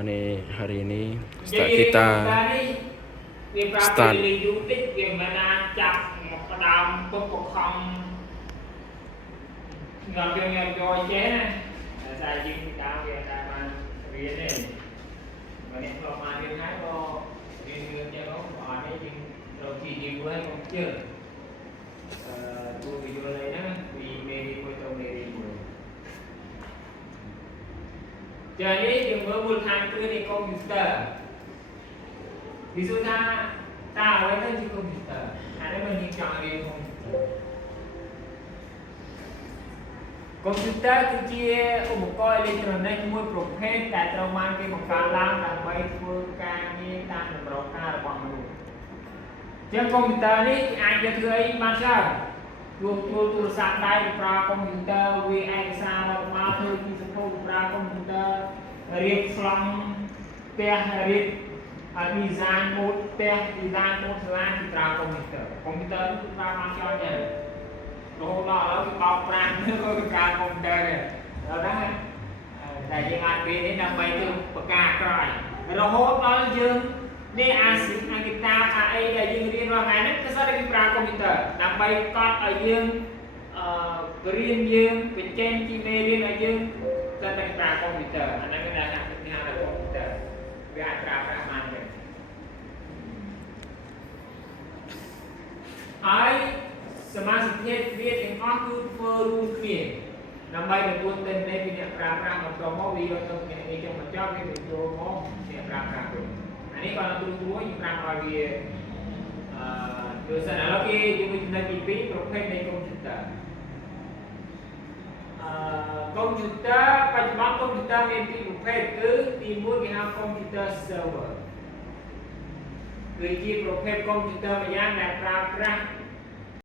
Nih hari ini kita start Jadiយើងមើលមូលដ្ឋានគ្រឹះនៃកុំព្យូទ័រពីសួរថាតើអ្វីទៅជាកុំព្យូទ័រអានេះមិនយើងចង់រៀនកុំព្យូទ័រគឺជាឧបករណ៍អេឡិចត្រូនិកមួយប្រភេទដែលត្រូវបានគេបង្កើតឡើងដើម្បីធ្វើការងារតាមតម្រូវការរបស់មនុស្សជាងកុំព្យូទ័រនេះអាចយកធ្វើអីបានច្រើនជួលទូរស័ព្ទដៃប្រើកុំព្យូទ័រវាឯកសាររបស់ធ្វើពីសភៅប្រើកុំព្យូទ័ររៀបស្លង់ផ្ទះរៀបdesign ម៉ូដផ្ទះ design ម៉ូដសាលាគឺប្រើកុំព្យូទ័រគឺប្រើបានច្រើនដែររហូតដល់ឥឡូវគេបោកប្រាស់ទៅប្រើកុំព្យូទ័រដល់ហ្នឹងតែយើងអាចពេលនេះដើម្បីទៅបង្ការក្រោយរហូតដល់យើងនេះអាស៊ីអាគីតាអីដែលយើងរៀនរាល់ថ្ងៃហ្នឹងគឺសិតតែគេប្រើកុំព្យូទ័រដើម្បីកត់ឲ្យយើងរៀនយើងបញ្ចេញពីមេរៀនឲ្យយើងសិតតែប្រើកុំព្យូទ័រអាហ្នឹងគេហៅថាកុំព្យូទ័រវាអាចប្រើប្រាស់បានទេហើយសមាសភាពវាទាំងអស់គឺធ្វើរួមគ្នាដើម្បីទទួលទិន្នន័យពីអ្នកប្រើប្រាស់បន្តមកវាយកទៅអ្នកនេះចុងបញ្ចប់វាទទួលមកអ្នកប្រើប្រាស់វិញនេះគាត់នឹងត្រួសត្រាយយើងប្រាប់ឲ្យវាគឺសិនឥឡូវគេយើងចំណុចទី2ប្រភេទនៃកុំព្យូទ័រកុំព្យូទ័របច្ចុប្បន្នកុំព្យូទ័រមានពីរប្រភេទគឺទី1គេហៅកុំព្យូទ័រ server គឺជាប្រភេទកុំព្យូទ័រម្យ៉ាងដែលប្រើប្រាស់